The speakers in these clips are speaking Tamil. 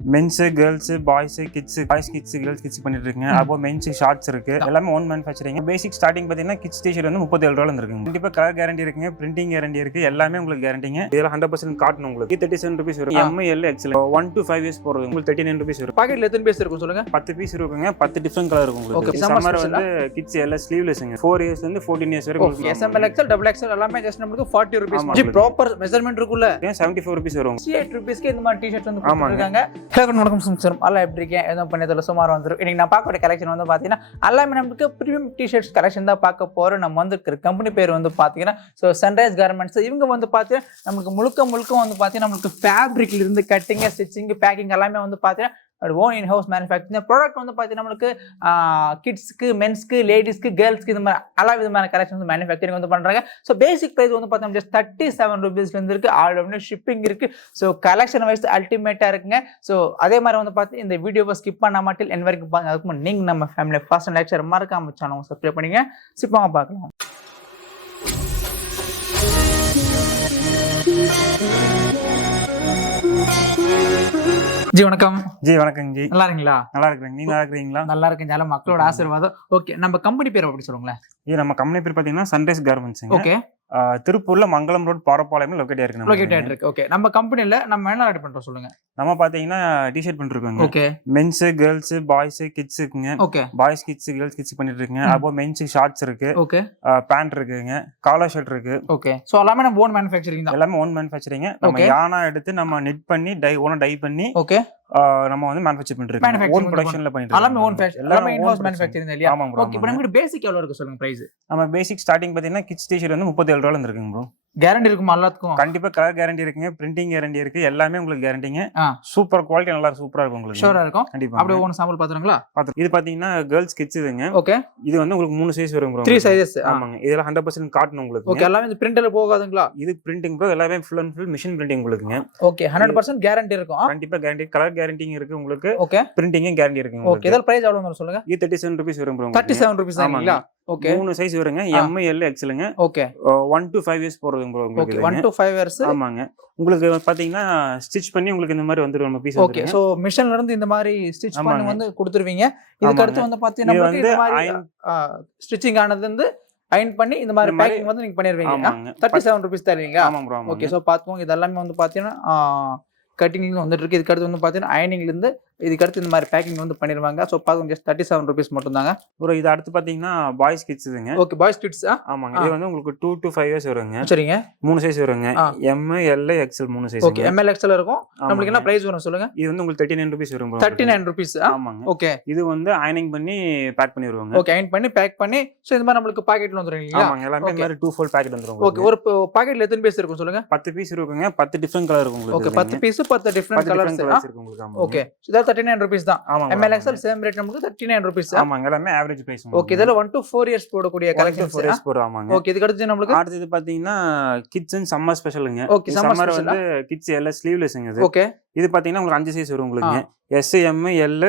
Men's girls boys kids kids girls kids பண்ணிட்டு இருக்கீங்க. அப்போ மென்ஸ் ஷார்ட்ஸ் இருக்கு, எல்லாமே ஓன் மேனுஃபேக்சரிங். பேசிக் ஸ்டார்டிங் பாத்தீங்கன்னா கிட்ஸ் டிஷர்ட் வந்து 37 ரூபாயில இருக்குங்க. கண்டிப்பா கலர் கேரண்டி இருக்குங்க, பிரிண்டிங் கேரண்டி இருக்கு, எல்லாமே உங்களுக்கு கேரண்டிங்க. இதெல்லாம் 100% காட்டன் உங்களுக்கு 37 rupees வரும். ML XL 1 to 5 years போறது உங்களுக்கு 39 rupees வரும். பாக்கெட்ல எத்தனை பீஸ் இருக்கும் சொல்லுங்க? 10 பீஸ் இருக்குங்க. 10 டிஃபரண்ட் கலர் இருக்கும் உங்களுக்கு. சம்மர் வந்து கிட்ஸ் எல்லாம் ஸ்லீவ்லெஸ்ங்க. 4 years வந்து 14 years வரைக்கும் உங்களுக்கு. SML XL double XL எல்லாமே ஜஸ்ட் நமக்கு 40 rupees. ஜி ப்ராப்பர் மெஷர்மென்ட் இருக்குல 74 rupees வரும். 68 rupeesக்கு இந்த மாதிரி டி-ஷர்ட் வந்து கொடுத்துருக்காங்க. ஹலோ வணக்கம் சும்சர் எல்லாம் எப்படி இருக்கீங்க? எதுவும் பண்ணதில்ல சுமார் வந்துரும். இன்னைக்கு நான் பார்க்கக்கூடிய கலெக்ஷன் வந்து பார்த்தீங்கன்னா எல்லாமே நமக்கு ப்ரீமியம் டி-ஷர்ட்ஸ் கலெக்ஷன் தான் பார்க்க போகிறோம். நம்ம வந்து கம்பெனி பேர் வந்து பார்த்தீங்கன்னா சன்ரைஸ் கார்மெண்ட்ஸ். இவங்க வந்து பார்த்தீங்கன்னா நமக்கு முழுக்க வந்து பார்த்தீங்கன்னா நமக்கு ஃபேப்ரிக்ல இருந்து கட்டிங் ஸ்டிச்சிங் பேக்கிங் எல்லாமே வந்து பார்த்தீங்கன்னா ஓன் இன் ஹவுஸ் மேனுஃபேக்சரிங். இந்த ப்ராடக்ட் வந்து பார்த்தீங்கன்னா நம்மளுக்கு கிட்ஸ்க்கு மென்ஸ்க்கு லேடிஸ்க்கு கேர்ள்ஸ்க்கு இந்த மாதிரி எல்லா விதமான கலெக்ஷன் வந்து மேனுஃபேக்சரிங் வந்து பண்ணுறாங்க. ஸோ பேசிக் ப்ரைஸ் வந்து பார்த்தீங்கன்னா ஜஸ்ட் 37 rupeesலேருந்து இருக்குது. ஆல் ஓவர் ஷிப்பிங் இருக்குது. ஸோ கலெக்ஷன் வைஸ் அல்டிமேட்டாக இருக்குங்க. ஸோ அதே மாதிரி வந்து பார்த்தீங்கன்னா இந்த வீடியோவை ஸ்கிப் பண்ண மாட்டேன் என் வரைக்கும் பாருங்க. அதுக்கு முன்னாடி நீங்கள் நம்ம family first and like share மறக்காம சேனல் சப்ஸ்கிரைப் பண்ணிங்க. சிப்பாக பார்க்கலாம். ஜி வணக்கம். ஜி வணக்கம் ஜி. நல்லா இருக்கீங்களா? நல்லா இருக்கிறேன். நீங்க நல்லா இருக்கிறீங்களா? நல்லா இருக்கேன். ஜால மக்களோட ஆசீர்வாதம். ஓகே, நம்ம கம்பெனி பேர் அப்படி சொல்லுங்களேன். இது நம்ம கம்பெனி பேர் பாத்தீங்கன்னா சன்ரைஸ் கார்மெண்ட்ஸ். ஓகே, திருப்பூர்ல மங்களம் ரோட் பாரப்பாளையம் லொகேட் ஆயிருக்கு. ஓகே, நம்ம கம்பெனில நம்ம என்ன ரெடி பண்றோம் சொல்லுங்க? நம்ம பாத்தீங்கன்னா டி-ஷர்ட் பண்ணிருக்கோங்க. Okay, men's girls boys kids இருக்குங்க. Okay, boys kids girls kids பண்ணிட்டு இருக்கீங்க. அப்போ மென்ஸ் ஷார்ட்ஸ் இருக்கு, ஓகே, பேண்ட் இருக்குங்க, காலர் ஷர்ட் இருக்கு. ஓகே, சோ எல்லாமே நம்ம ஓன் மேனுஃபேக்சரிங் தான். எல்லாமே ஓன் மேனுஃபேக்சரிங். நம்ம யானா எடுத்து நம்ம நெட் பண்ணி டை பண்ணி ஓகே நம்ம வந்து மேனுஃபேக்சர் பண்ணிட்டு ஓன் ப்ரொடக்ஷன்ல பண்ணிட்டு எல்லாமே ஓன் ஃபேஷன் எல்லாமே இன் ஹவுஸ் மேனுஃபேக்சரிங் இல்லையா? ஆமா ப்ரோ. ஓகே, இப்போ நமக்கு பேசிக் எவ்வளவு இருக்கு சொல்லுங்க பிரைஸ்? நம்ம பேசிக் ஸ்டார்டிங் பாத்தீங்கன்னா கிட்ஸ் டி-ஷர்ட் வந்து 37 ரூபாயில இருக்குங்க ப்ரோ. கேரண்டி இருக்குமா எல்லாத்துக்கும்? கண்டிப்பா கலர் கேரண்டி இருக்குங்க, பிரிண்டிங் கேரண்டி இருக்கு, எல்லாமே உங்களுக்கு கேரண்டிங்க. சூப்பர் குவாலிட்டி, நல்லா சூப்பரா இருக்கும் உங்களுக்கு. ஷூரா இருக்கும். கண்டிப்பா. அப்படியே ஒன் சாம்பிள் பாத்துறீங்களா? இது பாத்தீங்கன்னா கேர்ள்ஸ் கிட்ஸ் இதுங்க. ஓகே, இது வந்து உங்களுக்கு 3 சைஸ் வரும் ப்ரோ. 3 சைஸஸ். ஆமாங்க. இதெல்லாம் 100% காட்டன் உங்களுக்கு. ஓகே, எல்லாமே இந்த பிரிண்டர்ல போகாதுங்களா? இது பிரிண்டிங் ப்ரோ, எல்லாமே full and full machine printing உங்களுக்குங்க. ஓகே, 100% கேரண்டி இருக்கும். கண்டிப்பா கேரண்டி, கலர் கேரண்டிங் இருக்கு உங்களுக்கு. ஓகே, பிரிண்டிங்கும் கேரண்டி இருக்குங்க. ஓகே, இதோட பிரைஸ் எவ்வளவு வரும் சொல்லுங்க? இது 37 rupees வரும் ப்ரோ. 37 rupees ஆங்களா? ஓகே, 3 சைஸ் வருங்க. ML XLங்க. ஓகே, 1 to 5 years போறதுங்க ப்ரோ உங்களுக்கு. 1 to 5 years. ஆமாங்க. உங்களுக்கு பாத்தீங்கன்னா ஸ்டிட்ச் பண்ணி உங்களுக்கு இந்த மாதிரி வந்துரும் நம்ம பீஸ். ஓகே, சோ மிஷின்ல இருந்து இந்த மாதிரி ஸ்டிட்ச் பண்ணி வந்து கொடுத்துருவீங்க. இதுக்கு அடுத்து வந்து பாத்தீங்கன்னா நமக்கு இந்த மாதிரி ஸ்டிச்சிங் ஆனது வந்து அயர்ன் பண்ணி இந்த மாதிரி பேக்கிங் வந்து நீங்க பண்ணிருவீங்க. 37 rupees தருவீங்க. ஆமா ப்ரோ. ஓகே, சோ பாத்துக்கோங்க. இது எல்லாமே வந்து பாத்தீங்கன்னா கட்டிங்ல வந்துட்டு இருக்கு. இதுக்கு அடுத்து வந்து பாத்தீங்கன்னா அயனிங்ல இருந்து இதுக்கு அடுத்து இந்த மாதிரி பேக்கிங் வந்து பண்ணிடுவாங்க. ஸோ பார்க்க ஜஸ்ட் 37 rupees மட்டும் தாங்க ப்ரோ. இது அடுத்து பார்த்தீங்கன்னா பாய்ஸ் கிட்ஸ் இதுங்க. Okay, boys kids. ஆமாங்க. இது வந்து உங்களுக்கு 2 to 5 years வருங்க. சரிங்க. 3 சைஸ் வருங்க. ML XL 3 size. Okay, ML XL இருக்கும். நமக்கு என்ன பிரைஸ் வரும் சொல்லுங்க? இது வந்து உங்களுக்கு 39 rupees வரும் ப்ரோ. 39 rupees. ஆமாங்க. ஓகே, இது வந்து அயனிங் பண்ணி பேக் பண்ணிடுவாங்க. ஓகே, அயன் பண்ணி பேக் பண்ணி ஸோ இந்த மாதிரி நமக்கு பாக்கெட்ல வந்துரும் இல்லையா? ஆமாங்க. எல்லாமே இந்த மாதிரி 2 fold பாக்கெட் வந்துரும். ஓகே, ஒரு பாக்கெட்ல எத்தனை பீஸ் இருக்கும் சொல்லுங்க? 10 பீஸ் இருக்குங்க. 10 டிஃபரண்ட் கலர் இருக்கும் உங்களுக்கு. ஓகே, 10 பீஸ் 10 டிஃபரண்ட் கலர்ஸ் இருக்கும் உங்களுக்கு. ஓகே, இது 39 rupees தான். ML XL சேம் ரேட் நமக்கு 39 rupees. ஆமாங்க. எல்லாமே ஆவரேஜ் பிரைஸ். ஓகே, இதெல்லாம் 1 to 4 years போடக்கூடிய கலெக்ஷன்ஸ். 4 years போறோம். ஆமாங்க. ஓகே, இதுக்கு அடுத்து இது பாத்தீங்கன்னா கிட்ஸ் அண்ட் சம்மர் ஸ்பெஷலுங்க. ஓகே, சம்மர் வந்து கிட்ஸ் எல்லாம் ஸ்லீவ்லெஸ்ங்க இது. ஓகே, இது பாத்தீங்கன்னா உங்களுக்கு 5 சைஸ் வரும் உங்களுக்கு. S M L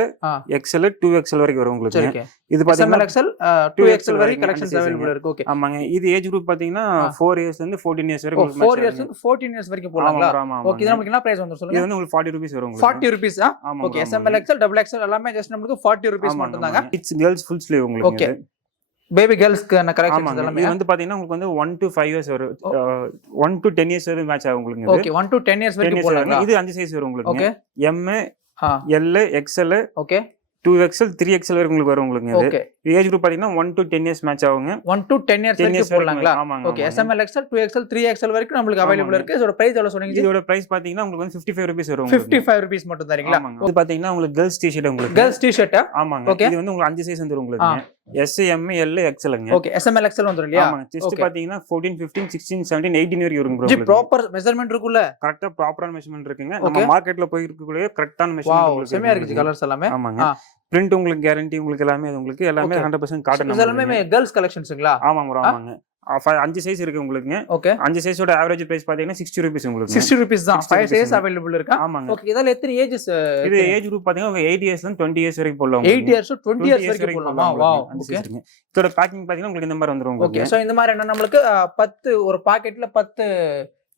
XL 2XL வரைக்கும் வரும் உங்களுக்கு. இது பாத்தீங்கன்னா XL 2XL வரைக்கும் கலெக்ஷன்ஸ் அவேilable இருக்கு. ஓகே, ஆமாங்க. இது ஏஜ் குரூப் பாத்தீங்கன்னா 4 years ல இருந்து 14 years வரைக்கும். 4 years ல 14 years வரைக்கும் போலாங்களா? ஓகே, இது நமக்கு என்ன பிரைஸ் வந்து சொல்லுங்க? இது வந்து உங்களுக்கு 40 rupees வரும் உங்களுக்கு. 40 rupees. Okay, SML XL double XL எல்லாமே ஜஸ்ட் நமக்கு 40 rupees மட்டும் தாங்க. கிட்ஸ் கேர்ள்ஸ் ஃபுல் ஸ்லீவ் உங்களுக்கு. ஓகே, பேபி கேர்ள்ஸ்க்கு என்ன கலெக்ஷன்ஸ் எல்லாமே. இது வந்து பாத்தீங்கன்னா உங்களுக்கு வந்து 1 to 5 years வரும். 1 to 10 years வரை மேட்ச் ஆகும் உங்களுக்கு. ஓகே, 1 to 10 years வரைக்கும் போலாங்க. இது 5 சைஸ் வரும் உங்களுக்கு. Okay, M L XL okay 2XL 3XL வரைக்கும் உங்களுக்கு வரும் உங்களுக்கு. ஓகே, ஏஜ் குரூப் பாத்தீங்கன்னா 1 to 10 years மேட்ச் ஆகுங்க. 1 to 10 years வரைக்கும் போலாங்களா? Okay, SML XL 2XL 3XL வரைக்கும் நமக்கு அவேilable இருக்கு. இதோட பிரைஸ் எவ்வளவு சொன்னீங்க? இதோட பிரைஸ் பாத்தீங்கன்னா உங்களுக்கு வந்து 55 rupees வரும். 55 rupees மட்டும் தரீங்களா? இது பாத்தீங்கன்னா உங்களுக்கு கேர்ள்ஸ் டி-ஷர்ட் உங்களுக்கு. Girls T-shirt. ஆமாங்க. இது வந்து உங்களுக்கு 5 சைஸ் வந்துரும் உங்களுக்கு. S M L XLங்க. ஓகே, SML XL வந்துரும் இல்லையா? ஆமாங்க. செஸ்ட் பாத்தீங்கன்னா 14 15 16 17 18 வரைக்கும் வரும் ப்ரோ. ஜி ப்ராப்பர் மெஷர்மென்ட் இருக்குல்ல? கரெக்ட்டா ப்ராப்பரான மெஷர்மென்ட் இருக்குங்க. நம்ம மார்க்கெட்ல போய் இருக்கக்கூடிய கரெக்ட்டான மெஷர்மென்ட் உங்களுக்கு. செமையா இருக்கு கலர்ஸ் எல்லாமே. ஆமாங்க. பிரிண்ட் உங்களுக்கு கேரண்டி உங்களுக்கு எல்லாமே உங்களுக்கு எல்லாமே 100% காட்டன். எல்லாமே கேர்ள்ஸ் கலெக்ஷன்ஸ்ங்களா? ஆமாங்க ப்ரோ. ஆமாங்க. 5 சைஸ் இருக்கு உங்களுக்கு. ஓகே, 5 சைஸோட ஆவரேஜ் பிரைஸ் பாத்தீங்கன்னா 60 rupees உங்களுக்கு. 60 rupees தான். 5 சைஸ் அவேilable இருக்கா? ஆமாங்க. ஓகே, இதெல்லாம் எத்தனை ஏजेस? இது ஏஜ் குரூப் பாத்தீங்கன்னா 8 years ல இருந்து 20 years வரைக்கும் போடலாம். 8 years to 20 years வரைக்கும் போடலாமா? வாவ். ஓகே, இதோட பேக்கிங் பாத்தீங்கன்னா உங்களுக்கு இந்த மாதிரி வந்துரும் உங்களுக்கு. ஓகே, சோ இந்த மாதிரி என்ன நமக்கு 10 ஒரு பாக்கெட்ல 10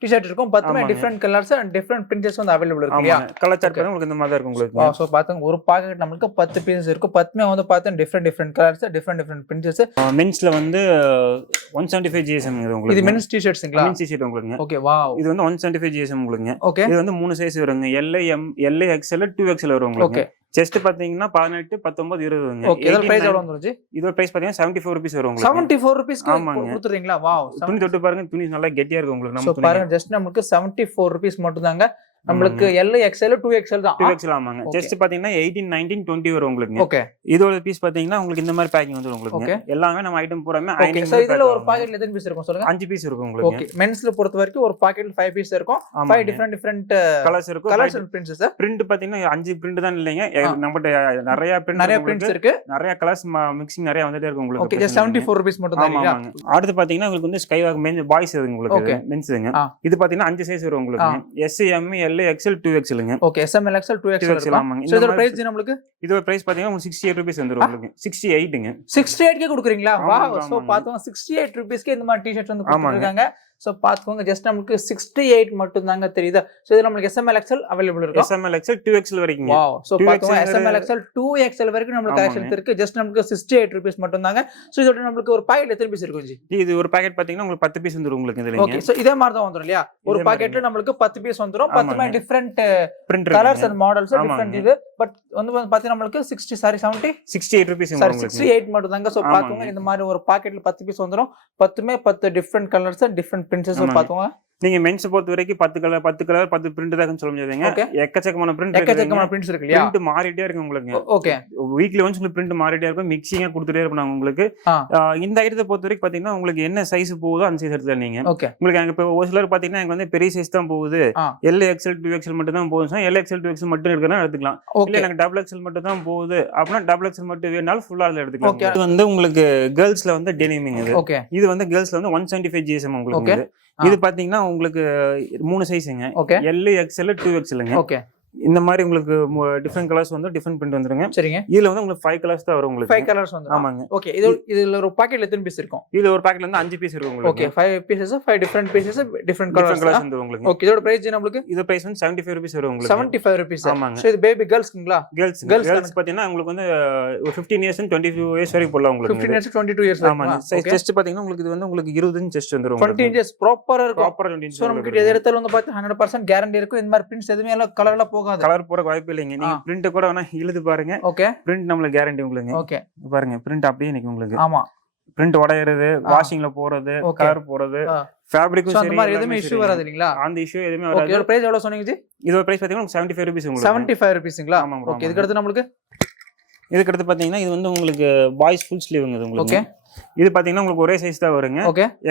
டிஷர்ட் இருக்கும் 10மே different colours and different printers வந்து அவைலபிள் இருக்கு இல்லையா கலர் சார்ட் பாருங்க உங்களுக்கு இந்த மாதிரி தான் இருக்கும் உங்களுக்கு சோ பாத்தீங்க ஒரு பாக்கெட் நமக்கு 10 பீசஸ் இருக்கும் 10மே வந்து பாத்தீங்க டிஃபரண்ட் கலர்ஸ் டிஃபரண்ட் பிரிண்டர்ஸ் மென்ஸ்ல வந்து 175 GSM இது உங்களுக்கு இது மென்ஸ் டி-ஷர்ட்ஸ்ங்களா மென்ஸ் டி-ஷர்ட் உங்களுக்கு ஓகே வாவ் இது வந்து 175 GSM உங்களுக்கு ஓகே இது வந்து 3 சைஸ் வருங்க L M L XL 2XL வரும் உங்களுக்கு செஸ்ட் பாத்தீங்கன்னா 18 19 20 ஓகே இதோட பிரைஸ் எவ்வளவு வந்துருச்சு இதோட பிரைஸ் பாத்தீங்கன்னா 74 ரூபீஸ் வரும் உங்களுக்கு 74 ரூபீஸ்க்கு கொடுத்துறீங்களா வாவ் துணி தொட்டு பாருங்க துணி நல்லா கெட்டியா இருக்கு உங்களுக்கு நம்ம துணி பாருங்க ஜஸ்ட் நமக்கு 74 ரூபீஸ் மட்டும் தாங்க நமக்கு L XL 2XL தான் 2XL ஆமாங்க செஸ்ட் பாத்தீங்கன்னா 18 19 20 வரும் உங்களுக்கு ஓகே இதோட பீஸ் பாத்தீங்கன்னா உங்களுக்கு இந்த மாதிரி பேக்கிங் வந்துரும் உங்களுக்கு எல்லாமே நம்ம ஐட்டம் பூராமே ஐனிங் சோ இதுல ஒரு பாக்கெட்ல எத்தனை பீஸ் இருக்கும் சொல்லுங்க 5 பீஸ் இருக்கும் உங்களுக்கு ஓகே மென்ஸ்ல பொறுத்த வரைக்கும் ஒரு பாக்கெட்ல 5 பீஸ் இருக்கும் 5 டிஃபரண்ட் கலர்ஸ் இருக்கும் colours and prints sir print பாத்தீங்கன்னா 5 பிரிண்ட் தான் இல்லைங்க நம்மட்ட நிறைய பிரிண்ட்ஸ் இருக்கு நிறைய கலர்ஸ் மிக்சிங் நிறைய வந்துட்டே இருக்கு உங்களுக்கு ஓகே ஜஸ்ட் 74 ரூபீஸ் மட்டும் தான் இல்லையா அடுத்து பாத்தீங்கன்னா உங்களுக்கு வந்து ஸ்கை வாக் மென் பாய்ஸ் இருக்கு உங்களுக்கு மென்ஸ்ங்க இது பாத்தீங்கன்னா 5 சைஸ் வரும் உங்களுக்கு S M L XL 2XL okay SML XL 2XL ஆமாங்க சோ இதோட பிரைஸ் நமக்கு இதோட பிரைஸ் பாத்தீங்கன்னா உங்களுக்கு 68 ரூபீஸ் வந்துரும் உங்களுக்கு 68 ங்க 68 க்கு கொடுக்குறீங்களா வாவ் சோ பாத்தோம் 68 ரூபீஸ்க்கு இந்த மாதிரி டி-ஷர்ட்ஸ் வந்து கொடுத்துருக்காங்க சோ பாத்துக்கோங்க ஜஸ்ட் நமக்கு 68 மட்டும் தாங்க தெரியுதா சோ இது நமக்கு SML XL அவேilable இருக்கு SML XL 2XL வரைக்கும் வாவ் சோ பாத்துக்கோங்க SML XL 2XL வரைக்கும் நமக்கு கலெக்ஷன் இருக்கு ஜஸ்ட் நமக்கு 68 ரூபீஸ் மட்டும் தாங்க சோ இதோட நமக்கு ஒரு பாக்கெட் எத்தனை பீஸ் இருக்கும் ஜி இது ஒரு பாக்கெட் பாத்தீங்கன்னா உங்களுக்கு 10 பீஸ் வந்துரும் உங்களுக்கு இதுல ஓகே சோ இதே மாதிரி தான் வந்துரும் இல்லையா ஒரு பாக்கெட்ல நமக்கு 10 பீஸ் வந்துரும் 10மே different print colours and models different இது பட் வந்து பாத்தீங்கன்னா நமக்கு 68 ரூபீஸ் சாரி 68 மட்டும் தாங்க சோ பாத்துக்கோங்க இந்த மாதிரி ஒரு பாக்கெட்ல 10 பீஸ் வந்துரும் 10மே 10 different colours and different prints பாத்துக்கோங்க நீங்க மென்ஸ் பொறுத்த வரைக்கும் 10 கலர் 10 பிரிண்ட் தான் சொல்ல முடியாதுங்க எக்கச்சக்கமான பிரிண்ட்ஸ் இருக்கு இல்லையா பிரிண்ட் மாறிட்டே இருக்கு உங்களுக்கு ஓகே வீக்லி ஒன்ஸ் உங்களுக்கு பிரிண்ட் மாறிட்டே இருக்கும் மிக்சிங்கா கொடுத்துட்டே இருப்பாங்க உங்களுக்கு இந்த ஐட்டத்தை பொறுத்த வரைக்கும் பாத்தீங்கன்னா உங்களுக்கு என்ன சைஸ் போகுதோ அந்த சைஸ் எடுத்துக்கலாம் நீங்க உங்களுக்கு அங்க இப்போ ஒரு சிலர் பாத்தீங்கன்னா எனக்கு வந்து பெரிய சைஸ் தான் போகுது L XL 2XL மட்டும் தான் போகுது L XL 2XL மட்டும் எடுக்கணும் எடுத்துக்கலாம் இல்ல எனக்கு டபுள் XL மட்டும் தான் போகுது அப்படின்னா டபுள் XL மட்டும் வேணாலும் ஃபுல்லா அதுல எடுத்துக்கலாம் இது வந்து உங்களுக்கு கேர்ள்ஸ்ல வந்து டெனிமிங் இது வந்து கேர்ள்ஸ்ல வந்து 175 GSM உங்களுக்கு இது பாத்தீங்கன்னா உங்களுக்கு 3 சைஸ்ங்க L XL 2XLங்க ஓகே இந்த மாதிரி உங்களுக்கு டிஃபரண்ட் கலர்ஸ் வந்து டிஃபரண்ட் பிரிண்ட் வந்துருங்க சரிங்க இதுல வந்து உங்களுக்கு 5 கலர்ஸ் தான் வரும் உங்களுக்கு 5 கலர்ஸ் வந்து ஆமாங்க ஓகே இதுல ஒரு பாக்கெட்ல எத்தனை பீஸ் இருக்கும் இதுல ஒரு பாக்கெட்ல இருந்து 5 பீஸ் இருக்கும் உங்களுக்கு okay 5 pieces 5 different pieces different colours வந்து உங்களுக்கு ஓகே இதோட பிரைஸ் நமக்கு இது பிரைஸ் வந்து 75 ரூபீஸ் வரும் உங்களுக்கு 75 ரூபீஸ் ஆமாங்க சோ இது பேபி கேர்ள்ஸ்ங்களா கேர்ள்ஸ் பாத்தீங்கன்னா உங்களுக்கு வந்து 15 இயர்ஸ் 22 இயர்ஸ் வரைக்கும் போடலாம் உங்களுக்கு 15 இயர்ஸ் 22 இயர்ஸ் ஆமாங்க செஸ்ட் பாத்தீங்கன்னா உங்களுக்கு இது வந்து உங்களுக்கு 20 இன்ச் செஸ்ட் வந்துரும் 20 இன்ச்சஸ் ப்ராப்பரா இருக்கும் ப்ராப்பரா 20 இன்ச் சோ நமக்கு எது எடுத்தாலும் வந்து பாத்தீங்கன்னா 100% கேரண்டி இருக்கும் இந்த மாதிரி பிரிண்ட்ஸ் எதுமே எல்லாம் கலர்ல போகாது கலர் போற வாய்ப்பு இல்லைங்க நீங்க பிரிண்ட் கூட வேணா இழுது பாருங்க ஓகே பிரிண்ட் நம்மளுக்கு கேரண்டி உங்களுக்கு ஓகே பாருங்க பிரிண்ட் அப்படியே நிக்கும் உங்களுக்கு ஆமா பிரிண்ட் உடையறது வாஷிங்ல போறது கலர் போறது ஃபேப்ரிக்கும் சரி அந்த மாதிரி எதுமே இஷ்யூ வராது இல்லீங்களா அந்த இஷ்யூ எதுமே வராது இதோட பிரைஸ் எவ்வளவு சொன்னீங்க ஜி இதோட பிரைஸ் பாத்தீங்கன்னா 75 ரூபீஸ் உங்களுக்கு 75 ரூபீஸ்ங்களா ஓகே இதுக்கு அடுத்து நமக்கு இதுக்கு அடுத்து பாத்தீங்கன்னா இது வந்து உங்களுக்கு பாய்ஸ் ஃபுல் ஸ்லீவ்ங்க இது உங்களுக்கு இது பாத்தீங்கன்னா உங்களுக்கு ஒரே சைஸ் தான் வருங்க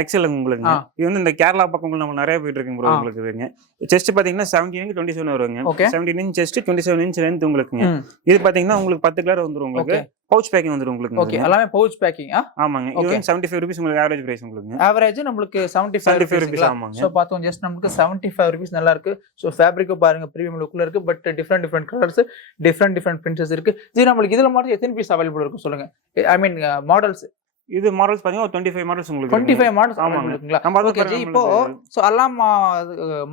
எக்ஸ்எல் உங்களுக்கு இது வந்து இந்த கேரளா பக்கம் நம்ம நிறைய போயிட்டு இருக்கு ப்ரோ உங்களுக்கு இதுங்க செஸ்ட் பாத்தீங்கன்னா 17 க்கு 27 வருங்க 17 இன்ச் செஸ்ட் 27 இன்ச் லெந்த் உங்களுக்குங்க இது பாத்தீங்கன்னா உங்களுக்கு 10 கலர் வந்துரும் உங்களுக்கு பவுச் பேக்கிங் வந்துரும் உங்களுக்கு ஓகே எல்லாமே பவுச் பேக்கிங் ஆமாங்க இது 75 ரூபீஸ் உங்களுக்கு ஆவரேஜ் பிரைஸ் உங்களுக்கு ஆவரேஜ் நமக்கு 75 ரூபீஸ் ஆமாங்க சோ பாத்தோம் ஜஸ்ட் நமக்கு 75 ரூபீஸ் நல்லா இருக்கு சோ ஃபேப்ரிக் பாருங்க பிரீமியம் லுக்ல இருக்கு but different colours different prints இருக்கு இது நமக்கு இதுல மாதிரி எத்தனை பீஸ் அவைலபிள் இருக்கு சொல்லுங்க ஐ மீன் மாடல்ஸ் இது மாடல்ஸ் பாத்தீங்கன்னா 25 மாடல்ஸ் உங்களுக்கு 25 மாடல்ஸ் இருக்குங்களா ஓகே ஜி இப்போ சோ எல்லாம்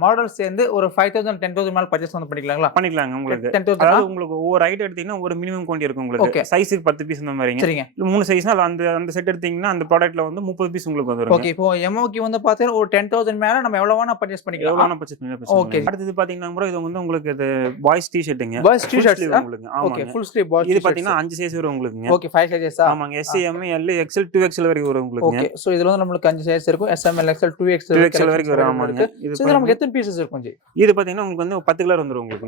மாடல்ஸ் சேர்ந்து ஒரு 5000 10000 மேல பர்சேஸ் வந்து பண்ணிக்கலாங்க உங்களுக்கு அதாவது உங்களுக்கு ஒவ்வொரு ஐட்டம் எடுத்தீங்கன்னா ஒரு மினிமம் குவாண்டிட்டி இருக்கும் உங்களுக்கு சைஸ்க்கு 10 பீஸ் அந்த மாதிரிங்க சரிங்க மூணு சைஸ்னா அந்த செட் எடுத்தீங்கன்னா அந்த ப்ராடக்ட்ல வந்து 30 பீஸ் உங்களுக்கு வந்துரும் ஓகே இப்போ எம்ஓக்கு வந்து பாத்தீங்கன்னா ஒரு 10000 மேல நம்ம எவ்வளவு வேணா பர்சேஸ் பண்ணிக்கலாம் எவ்வளவு வேணா பர்சேஸ் பண்ணிக்கலாம் ஓகே அடுத்து பாத்தீங்கன்னா ப்ரோ இது வந்து உங்களுக்கு இது பாய்ஸ் டி-ஷர்ட்ங்க பாய்ஸ் டி-ஷர்ட்ஸ் உங்களுக்கு ஓகே ஃபுல் ஸ்லீவ் பாய்ஸ் இது பாத்தீங்கன்னா 5 சைஸ் வரும் உங்களுக்கு ஓகே 5 சைஸஸ் ஆமாங்க S M L XL 2XL வரைக்கும் வரும் உங்களுக்கு ஓகே சோ இதுல வந்து நமக்கு 5 சைஸ் இருக்கும் SML XL 2XL வரைக்கும் வரும் ஆமாங்க இது நமக்கு எத்தனை பீசஸ் இருக்கும் ஜி இது பாத்தீங்கன்னா உங்களுக்கு வந்து 10 கலர் வந்துரும் உங்களுக்கு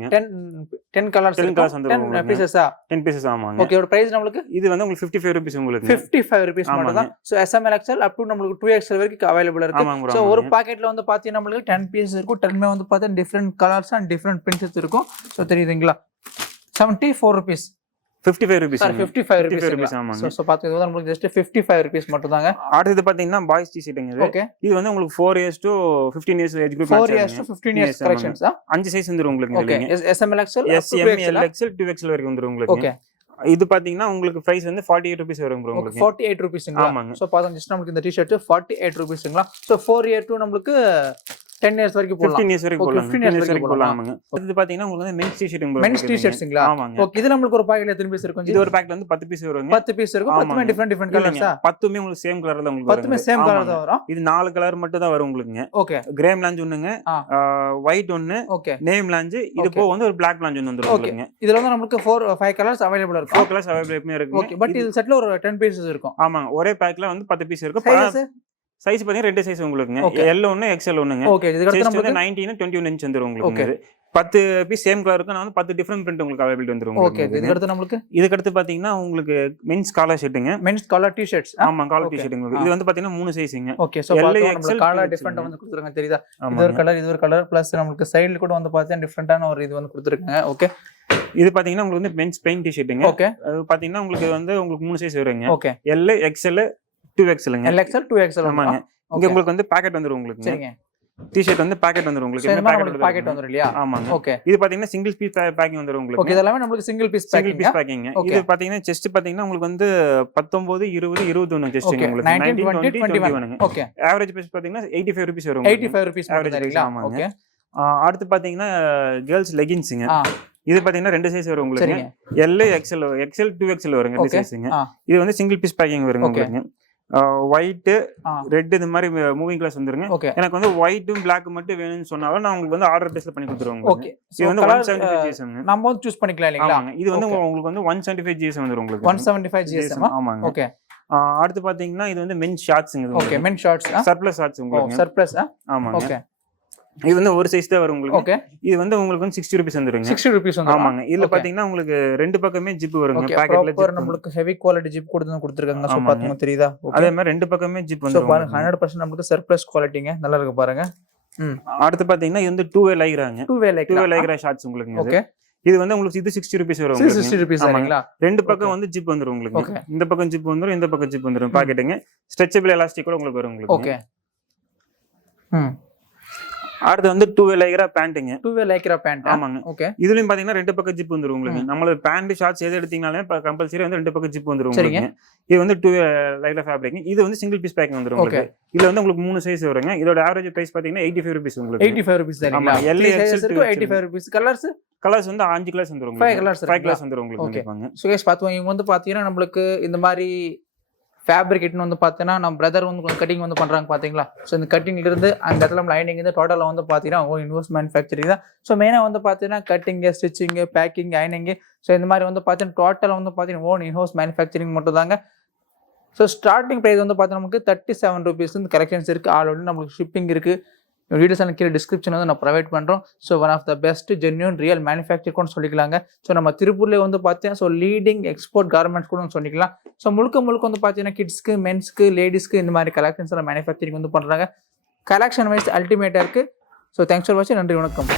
10 கலர்ஸ் வந்துரும் 10 பீசஸா 10 பீசஸ் ஆமாங்க ஓகே ஒரு பிரைஸ் நமக்கு இது வந்து உங்களுக்கு 55 ரூபீஸ் உங்களுக்கு 55 ரூபீஸ் மட்டும் தான் so SML XL up to நமக்கு 2XL வரைக்கும் அவேilable இருக்கு சோ ஒரு பாக்கெட்ல வந்து பாத்தீங்கன்னா நமக்கு 10 பீசஸ் இருக்கும் 10மே வந்து பாத்தீங்கன்னா different colours and different prints இருக்கும் சோ தெரியுதுங்களா 74 ரூபீஸ் 55 ரூபீஸ் 55 ரூபீஸ் ஆமாங்க சோ பாத்தீங்கன்னா இது நமக்கு ஜஸ்ட் 55 ரூபீஸ் மட்டும் தாங்க அடுத்து பாத்தீங்கன்னா பாய்ஸ் டி-ஷர்ட்ங்க இது இது வந்து உங்களுக்கு 4 years to 15 years age group 4 years to 15 years collections 5 size வந்துரும் உங்களுக்கு okay SML XL S M L XL 2XL வரைக்கும் வந்துரும் உங்களுக்கு ஓகே இது பாத்தீங்கன்னா உங்களுக்கு பிரைஸ் வந்து 48 ரூபீஸ் வரும் ப்ரோ உங்களுக்கு 48 ரூபீஸ்ங்களா ஆமாங்க சோ பாத்தீங்கன்னா ஜஸ்ட் நமக்கு இந்த டி-ஷர்ட் 48 ரூபீஸ்ங்களா சோ 4 year to நமக்கு 10 இயர்ஸ் வரைக்கும் போடலாம் 15 இயர்ஸ் வரைக்கும் போடலாம் 15 இயர்ஸ் வரைக்கும் போடலாம் ஆமாங்க. இது பாத்தீங்கன்னா உங்களுக்கு வந்து மென்ஸ் டி-ஷர்ட் மென்ஸ் டி-ஷர்ட்ஸ்ங்களா ஆமாங்க. ஓகே இது நமக்கு ஒரு பாக்கெட்ல எத்தனை பீஸ் இருக்கும் இது ஒரு பாக்கெட்ல வந்து 10 பீஸ் வருங்க 10 பீஸ் இருக்கும் 10மே டிஃபரண்ட் கலர்ஸா 10மே உங்களுக்கு சேம் கலர்ல தான் உங்களுக்கு 10மே சேம் கலர் தான் வரும் இது 4 கலர் மட்டும் தான் வரும் உங்களுக்கு ஓகே கிரே லாஞ்ச் ஒண்ணுங்க ஒயிட் ஒன்னு ஓகே நேம் லாஞ்ச் இது போக வந்து ஒரு Black லாஞ்ச் ஒன்னு வந்துரும் உங்களுக்கு இதுல வந்து நமக்கு 4 5 கலர்ஸ் அவேilable இருக்கு 4 கலர்ஸ் அவேilable இருக்கு ஓகே பட் இது செட்ல ஒரு 10 பீசஸ் இருக்கும் ஆமாங்க ஒரே பேக்ல வந்து 10 பீஸ் இருக்கும் சைஸ் பாத்தீங்கன்னா ரெண்டு சைஸ் உங்களுக்கு L ஒன்னு XL ஒண்ணுங்க ஓகே இதுக்கு அடுத்து நமக்கு 19 21 இன்ச் வந்துரும் உங்களுக்கு 10 பீஸ் சேம் கலர் இருக்கு நான் 10 டிஃபரண்ட் பிரிண்ட் உங்களுக்கு அவேilable வந்துரும் ஓகே இதுக்கு அடுத்து நமக்கு இதுக்கு அடுத்து பாத்தீங்கன்னா உங்களுக்கு மென்ஸ் காலர் ஷர்ட்டுங்க மென்ஸ் காலர் டி-ஷர்ட்ஸ் ஆமா காலர் டி-ஷர்ட் உங்களுக்கு இது வந்து பாத்தீங்கன்னா 3 சைஸ்ங்க ஓகே சோ பாத்தீங்கன்னா காலர் டிஃபரண்ட் வந்து கொடுத்துருங்க தெரியுதா இது ஒரு கலர் பிளஸ் நமக்கு சைடுல கூட வந்து பாத்தீங்கன்னா டிஃபரண்டான ஒரு இது வந்து கொடுத்துருக்காங்க ஓகே இது பாத்தீங்கன்னா உங்களுக்கு வந்து மென்ஸ் பெயிண்ட் டி-ஷர்ட்டுங்க ஓகே அது பாத்தீங்கன்னா உங்களுக்கு வந்து உங்களுக்கு 3 சைஸ் வருங்க okay L XL 2XLங்க LXL 2XL ஆமாங்க இங்க உங்களுக்கு வந்து பாக்கெட் வந்துரும் உங்களுக்கு சரிங்க டி-ஷர்ட் வந்து பாக்கெட் வந்துரும் உங்களுக்கு இந்த மாதிரி பாக்கெட் வந்துரும் இல்லையா ஆமாங்க ஓகே இது பாத்தீங்கன்னா சிங்கிள் பீஸ் பேக்கிங் வந்துரும் உங்களுக்கு ஓகே இதெல்லாம் நமக்கு சிங்கிள் பீஸ் பேக்கிங் இது பாத்தீங்கன்னா செஸ்ட் பாத்தீங்கன்னா உங்களுக்கு வந்து 19 20 21 செஸ்ட் உங்களுக்கு 19 20 21 ஓகே ஆவரேஜ் பிரைஸ் பாத்தீங்கன்னா 85 ரூபீஸ் வரும் 85 ரூபீஸ் ஆவரேஜ் சரிங்களா ஓகே அடுத்து பாத்தீங்கன்னா கேர்ள்ஸ் லெகின்ஸ்ங்க இது பாத்தீங்கன்னா ரெண்டு சைஸ் வரும் உங்களுக்கு L XL 2XL வருங்க ரெண்டு சைஸ்ங்க இது வந்து சிங்கிள் பீஸ் பேக்கிங் வருங்க உங்களுக்கு ஒயிட் ரெட் இந்த மாதிரி மூவிங் கிளாஸ் வந்துருங்க எனக்கு வந்து ஒயிட்டும் Black மட்டும் வேணும்னு சொன்னாலும் நான் உங்களுக்கு வந்து ஆர்டர் பேஸ்ல பண்ணி கொடுத்துருவோம் ஓகே இது வந்து 175 GSM நம்ம வந்து சூஸ் பண்ணிக்கலாம் இல்லீங்களா இது வந்து உங்களுக்கு வந்து 175 GSM வந்துரும் உங்களுக்கு 175 GSM ஆமாங்க ஓகே அடுத்து பாத்தீங்கன்னா இது வந்து மென் ஷார்ட்ஸ்ங்க ஓகே மென் ஷார்ட்ஸ் சர்ப்ளஸ் ஷார்ட்ஸ் உங்களுக்கு சர்ப்ளஸ் ஆமாங்க ஓகே இது வந்து ஒரு சைஸ் தான் வரும் உங்களுக்கு ஓகே இது வந்து உங்களுக்கு வந்து 60 ரூபீஸ் வந்துருங்க 60 ரூபீஸ் வந்து ஆமாங்க இதுல பாத்தீங்கன்னா உங்களுக்கு ரெண்டு பக்கமே ஜிப் வருங்க பாக்கெட்ல ப்ராப்பர் நமக்கு ஹெவி குவாலிட்டி ஜிப் கொடுத்திருக்காங்க சோ பாத்தீங்கன்னா தெரியுதா அதே மாதிரி ரெண்டு பக்கமே ஜிப் வந்துரும் சோ பாருங்க 100% நமக்கு சர்ப்ளஸ் குவாலிட்டிங்க நல்லா இருக்கு பாருங்க அடுத்து பாத்தீங்கன்னா இது வந்து 2 வே லைக்ராங்க 2 வே லைக்ரா ஷார்ட்ஸ் உங்களுக்கு ஓகே இது வந்து உங்களுக்கு இது 60 ரூபீஸ் வரும் உங்களுக்கு 60 ரூபீஸ் சரிங்களா ரெண்டு பக்கம் வந்து ஜிப் வந்துரும் உங்களுக்கு இந்த பக்கம் ஜிப் வந்துரும் இந்த பக்கம் ஜிப் வந்துரும் பாக்கெட்டுங்க ஸ்ட்ரெச்சபிள் எலாஸ்டிக் கூட உங்களுக்கு வரும் உங்களுக்கு ஓகே அடுத்து வந்து 2 வே லைக்ரா பேண்ட்ங்க 2 வே லைக்ரா பேண்ட் ஆமாங்க ஓகே இதுலயும் பாத்தீங்கன்னா ரெண்டு பக்கம் ஜிப் வந்துரும் உங்களுக்கு நம்மள பேண்ட் ஷார்ட்ஸ் எது எடுத்தீங்கனாலே கம்பல்சரி வந்து ரெண்டு பக்கம் ஜிப் வந்துரும் உங்களுக்கு இது வந்து 2 வே லைக்ரா ஃபேப்ரிக் இது வந்து சிங்கிள் பீஸ் பேக்கிங் வந்துரும் உங்களுக்கு இதுல வந்து உங்களுக்கு 3 சைஸ் வருங்க இதோட ஆவரேஜ் பிரைஸ் பாத்தீங்கன்னா 85 ரூபீஸ் உங்களுக்கு 85 ரூபீஸ் சரிங்களா L XL 85 ரூபீஸ் கலர்ஸ் வந்து 5 கலர்ஸ் வந்துரும் 5 கலர்ஸ் வந்துரும் உங்களுக்கு கண்டிப்பாங்க சோ गाइस பாத்துங்க இவங்க வந்து பாத்தீங்கன்னா நமக்கு இந்த மாதிரி ஃபேப்ரிக் வந்து பார்த்தீங்கன்னா நம்ம பிரதர் வந்து கொஞ்சம் கட்டிங் வந்து பண்ணுறாங்க பார்த்தீங்களா ஸோ இந்த கட்டிங்ல இருந்து அந்த இடத்துல லைனிங் வந்து டோட்டலாக வந்து பார்த்தீங்கன்னா இன்வெஸ்ட் மேனுஃபேக்சரிங் தான் ஸோ மெயினாக வந்து பார்த்தீங்கன்னா கட்டிங்கு ஸ்டிச்சிங்கு பேக்கிங் அயனிங்கு ஸோ இந்த மாதிரி வந்து பார்த்தீங்கன்னா டோட்டலாக வந்து பார்த்தீங்கன்னா ஓன் இன்ஹவுஸ் மேனுஃபேக்சரிங் மட்டும் தாங்க ஸோ ஸ்டார்டிங் ப்ரைஸ் வந்து பார்த்தீங்கன்னா நமக்கு 37 ரூபீஸ் வந்து கலெக்ஷன்ஸ் இருக்குது ஆல்ரெடி நம்மளுக்கு ஷிப்பிங் இருக்குது வீடியோஸ் எனக்கு கீழே டிஸ்கிரிப்ஷன் வந்து நான் ப்ரொவைட் பண்ணுறோம் so one of the best genuine real manufacturer கூட சொல்லிக்கலாங்க ஸோ நம்ம திருப்பூர்லேயே வந்து பார்த்தீங்கன்னா ஸோ லீடிங் எக்ஸ்போர்ட் கார்மெண்ட்ஸ் கூட சொல்லிக்கலாம் ஸோ முழுக்க வந்து பார்த்தீங்கன்னா கிட்ஸ்க்கு மென்ஸ்க்கு லேடிஸ்க்கு இந்த மாதிரி கலெக்ஷன்ஸ் எல்லாம் மேனுஃபேக்சரிங் வந்து பண்ணுறாங்க கலெக்ஷன் வைஸ் அல்டிமேட்டாக இருக்குது ஸோ தேங்க்ஸ் ஃபார் வாட்சிங் நன்றி வணக்கம்